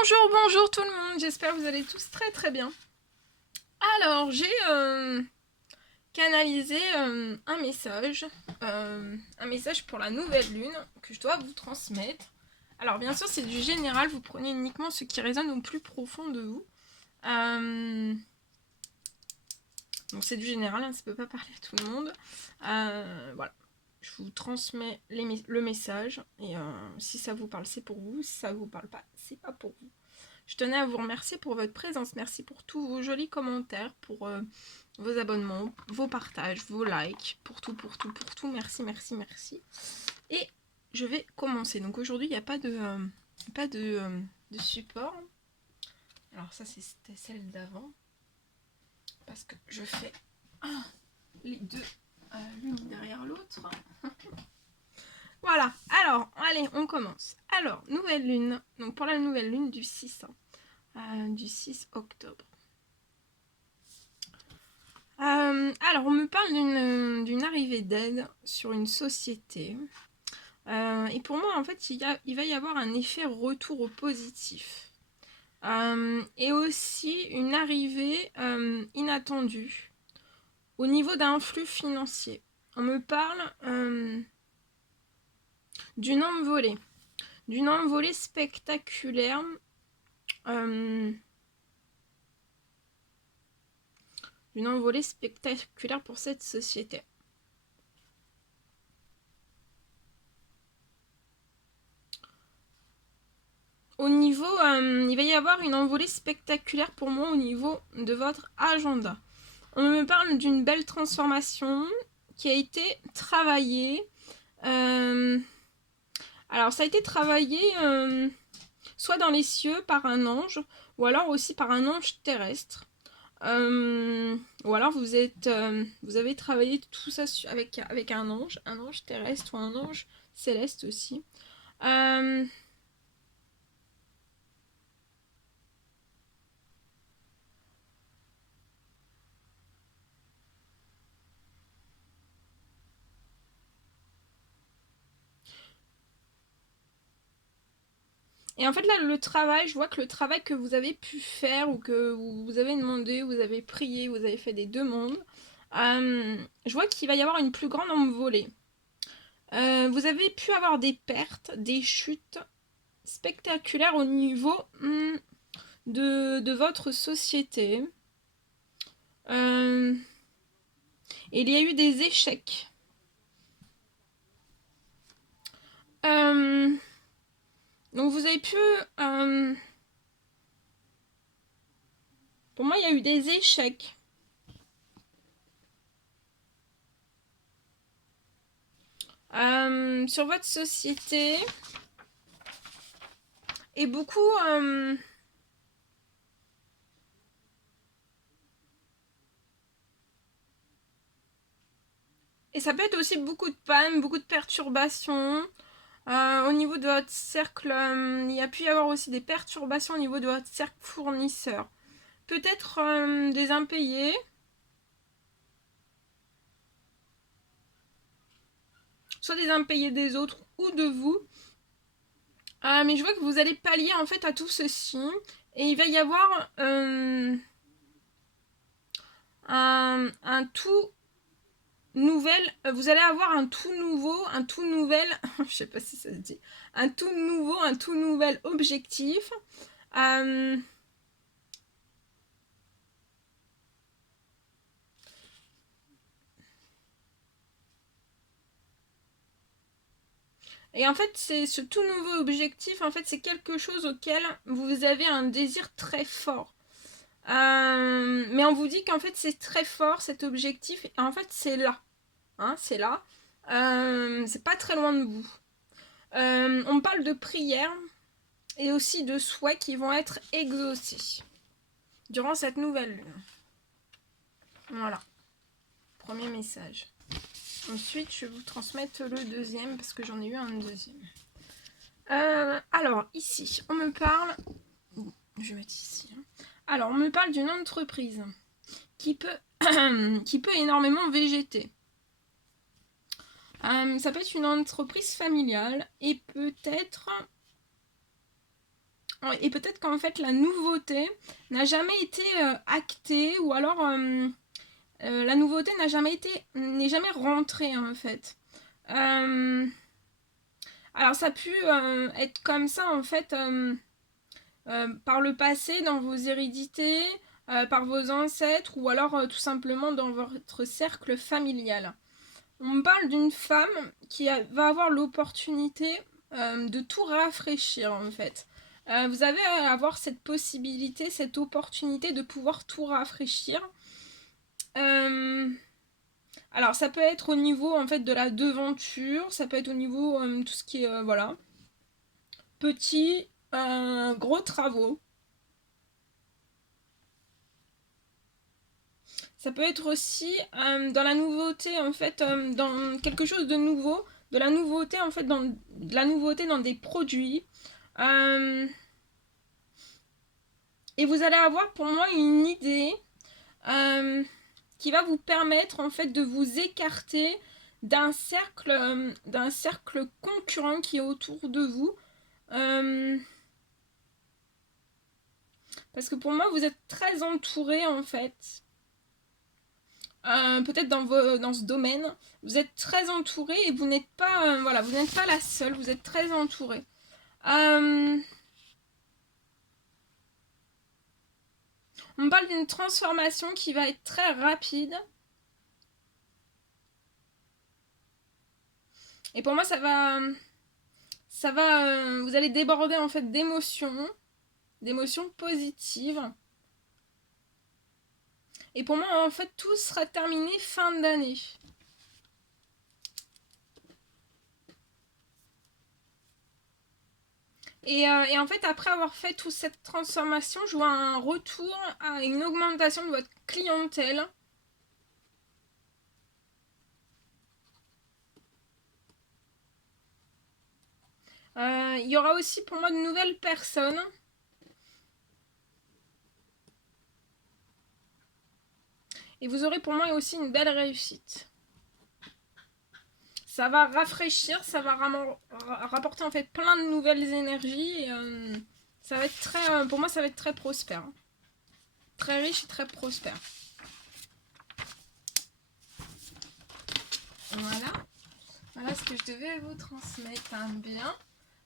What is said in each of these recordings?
Bonjour tout le monde, j'espère que vous allez tous très très bien. Alors, j'ai canalisé un message pour la nouvelle lune que je dois vous transmettre. Alors, bien sûr, c'est du général, vous prenez uniquement ce qui résonne au plus profond de vous. Donc, c'est du général, hein, ça ne peut pas parler à tout le monde. Voilà. Je vous transmets le message et si ça vous parle, c'est pour vous. Si ça vous parle pas, c'est pas pour vous. Je tenais à vous remercier pour votre présence. Merci pour tous vos jolis commentaires, pour vos abonnements, vos partages, vos likes, pour tout. Merci. Et je vais commencer. Donc aujourd'hui, il n'y a pas de support. Alors ça, c'était celle d'avant. Parce que je fais les deux l'une derrière l'autre. Voilà, alors, allez, on commence. Alors, nouvelle lune. Donc pour la nouvelle lune du 6 octobre. Alors, on me parle d'une arrivée d'aide sur une société. Et pour moi, en fait, il va y avoir un effet retour au positif. Et aussi une arrivée inattendue au niveau d'un flux financier. On me parle d'une envolée spectaculaire. D'une envolée spectaculaire pour cette société. Au niveau, il va y avoir une envolée spectaculaire pour moi au niveau de votre agenda. On me parle d'une belle transformation qui a été travaillée. Alors ça a été travaillé soit dans les cieux par un ange, ou alors aussi par un ange terrestre. Ou alors vous avez travaillé tout ça avec un ange terrestre ou un ange céleste aussi. Et en fait là le travail, je vois que le travail que vous avez pu faire ou que vous avez demandé, vous avez prié, vous avez fait des demandes, je vois qu'il va y avoir une plus grande envolée. Vous avez pu avoir des pertes, des chutes spectaculaires au niveau de votre société. Il y a eu des échecs. Donc vous avez pu... pour moi, il y a eu des échecs. Sur votre société. Et beaucoup... et ça peut être aussi beaucoup de pannes, beaucoup de perturbations. Au niveau de votre cercle, il y a pu y avoir aussi des perturbations au niveau de votre cercle fournisseur. Peut-être des impayés. Soit des impayés des autres ou de vous. Mais je vois que vous allez pallier en fait à tout ceci. Et il va y avoir un tout nouvel. Vous allez avoir un tout nouvel. Je sais pas si ça se dit. Un tout nouvel objectif. Et en fait, c'est ce tout nouveau objectif, en fait, c'est quelque chose auquel vous avez un désir très fort. Mais on vous dit qu'en fait, c'est très fort cet objectif. Et en fait, c'est là. Hein, c'est là. C'est pas très loin de vous. On parle de prières et aussi de souhaits qui vont être exaucés durant cette nouvelle lune. Voilà. Premier message. Ensuite, je vais vous transmettre le deuxième parce que j'en ai eu un deuxième. Alors, ici, on me parle... Je vais mettre ici. Alors, on me parle d'une entreprise qui peut énormément végéter. Ça peut être une entreprise familiale et peut-être et peut-être qu'en fait la nouveauté n'a jamais été actée, ou alors la nouveauté n'est jamais rentrée en fait. Alors ça a pu être comme ça en fait par le passé, dans vos hérédités, par vos ancêtres, ou alors tout simplement dans votre cercle familial. On me parle d'une femme qui va avoir l'opportunité de tout rafraîchir en fait. Vous allez avoir cette possibilité, cette opportunité de pouvoir tout rafraîchir. Alors ça peut être au niveau en fait de la devanture, ça peut être au niveau tout ce qui est voilà, petits, gros travaux. Ça peut être aussi dans la nouveauté en fait, dans quelque chose de nouveau, de la nouveauté en fait, de la nouveauté dans des produits. Et vous allez avoir pour moi une idée qui va vous permettre en fait de vous écarter d'un cercle concurrent qui est autour de vous. Parce que pour moi, vous êtes très entouré en fait. Peut-être dans ce domaine, vous êtes très entouré et vous n'êtes pas, voilà, vous n'êtes pas la seule, vous êtes très entouré. On parle d'une transformation qui va être très rapide. Et pour moi, vous allez déborder en fait d'émotions positives. Et pour moi, en fait, tout sera terminé fin d'année. Et en fait, après avoir fait toute cette transformation, je vois un retour à une augmentation de votre clientèle. Il y aura aussi pour moi de nouvelles personnes. Et vous aurez pour moi aussi une belle réussite. Ça va rafraîchir, ça va rapporter en fait plein de nouvelles énergies. Et, ça va être très, pour moi, ça va être très prospère. Très riche et très prospère. Voilà. Voilà ce que je devais vous transmettre. Hein, bien.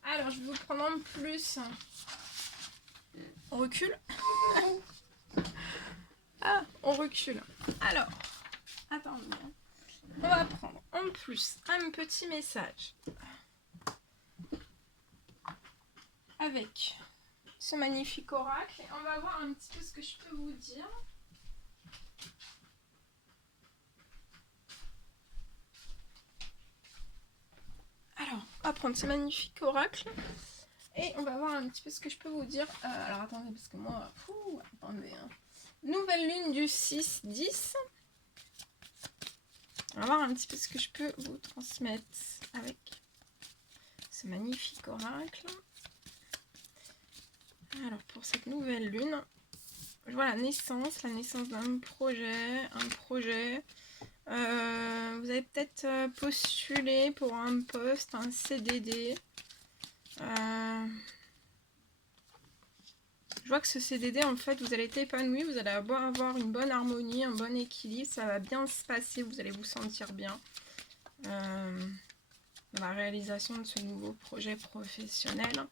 Alors, je vais vous prendre en plus. On recule. Ah, on recule. Alors, attendez. On va prendre en plus un petit message avec ce magnifique oracle. Et on va voir un petit peu ce que je peux vous dire. Alors, on va prendre ce magnifique oracle. Et on va voir un petit peu ce que je peux vous dire. Alors, attendez, parce que moi... attendez. Hein. Nouvelle lune du 6-10. On va voir un petit peu ce que je peux vous transmettre avec ce magnifique oracle. Alors, pour cette nouvelle lune, je vois la naissance d'un projet, vous avez peut-être postulé pour un poste, un CDD. Je vois que ce CDD, en fait, vous allez être épanoui, vous allez avoir une bonne harmonie, un bon équilibre, ça va bien se passer, vous allez vous sentir bien dans la réalisation de ce nouveau projet professionnel.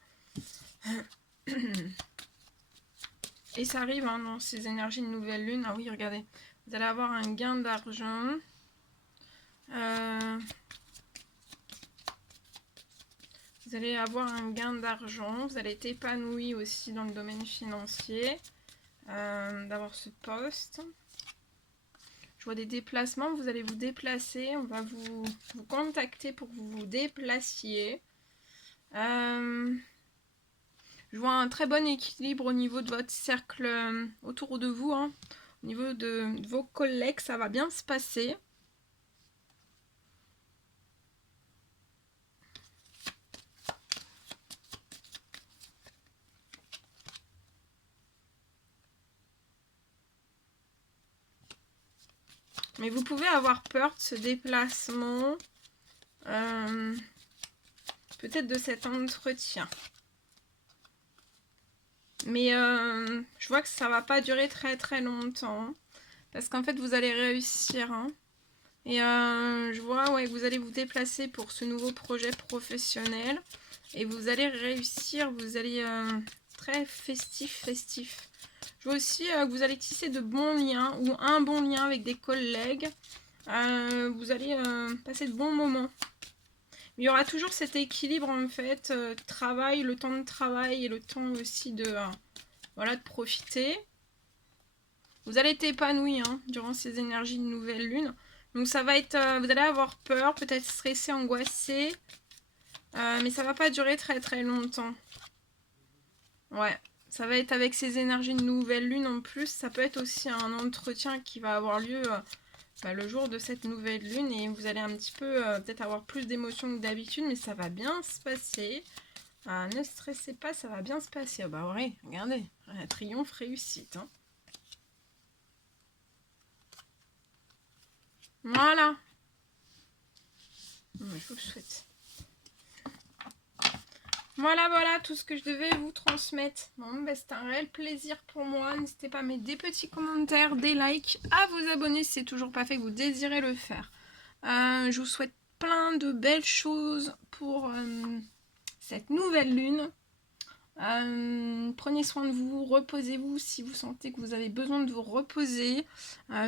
Et ça arrive hein, dans ces énergies de nouvelle lune. Ah oui, regardez, vous allez avoir un gain d'argent. Vous allez avoir un gain d'argent. Vous allez être épanoui aussi dans le domaine financier. D'avoir ce poste. Je vois des déplacements. Vous allez vous déplacer. On va vous contacter pour que vous vous déplaciez. Je vois un très bon équilibre au niveau de votre cercle autour de vous. Hein. Au niveau de vos collègues, ça va bien se passer. Mais vous pouvez avoir peur de ce déplacement. Peut-être de cet entretien. Mais je vois que ça va pas durer très très longtemps. Parce qu'en fait, vous allez réussir. Hein. Et je vois ouais, que vous allez vous déplacer pour ce nouveau projet professionnel. Et vous allez réussir. Vous allez... très festif. Je vois aussi que vous allez tisser de bons liens. Ou un bon lien avec des collègues. Vous allez passer de bons moments. Il y aura toujours cet équilibre en fait. Travail, le temps de travail et le temps aussi de... voilà, de profiter. Vous allez être épanoui hein, durant ces énergies de nouvelle lune. Donc ça va être... vous allez avoir peur, peut-être stressé, angoissé. Mais ça va pas durer très très longtemps. Ouais. Ça va être avec ces énergies de nouvelle lune en plus. Ça peut être aussi un entretien qui va avoir lieu le jour de cette nouvelle lune. Et vous allez un petit peu peut-être avoir plus d'émotions que d'habitude. Mais ça va bien se passer. Ne stressez pas, ça va bien se passer. Oh bah ouais, regardez. Triomphe, réussite. Hein. Voilà. Je vous le souhaite. Voilà tout ce que je devais vous transmettre. Bon, bah, c'était un réel plaisir pour moi. N'hésitez pas à mettre des petits commentaires, des likes, à vous abonner si c'est toujours pas fait que vous désirez le faire. Je vous souhaite plein de belles choses pour cette nouvelle lune. Prenez soin de vous, reposez-vous si vous sentez que vous avez besoin de vous reposer.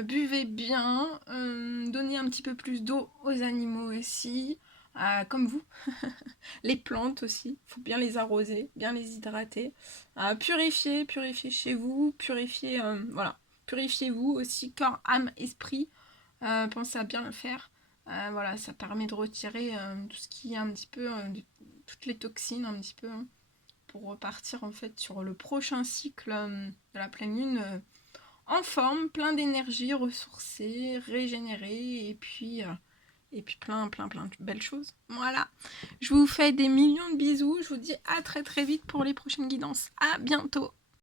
Buvez bien, donnez un petit peu plus d'eau aux animaux aussi, comme vous. Les plantes aussi, il faut bien les arroser, bien les hydrater. Purifiez chez vous, voilà. Purifiez-vous aussi, corps, âme, esprit. Pensez à bien le faire. Voilà, ça permet de retirer tout ce qui est un petit peu, toutes les toxines un petit peu, hein, pour repartir en fait sur le prochain cycle de la pleine lune en forme, plein d'énergie, ressourcé, régénéré, et puis plein de belles choses. Voilà. Je vous fais des millions de bisous. Je vous dis à très très vite pour les prochaines guidances. À bientôt.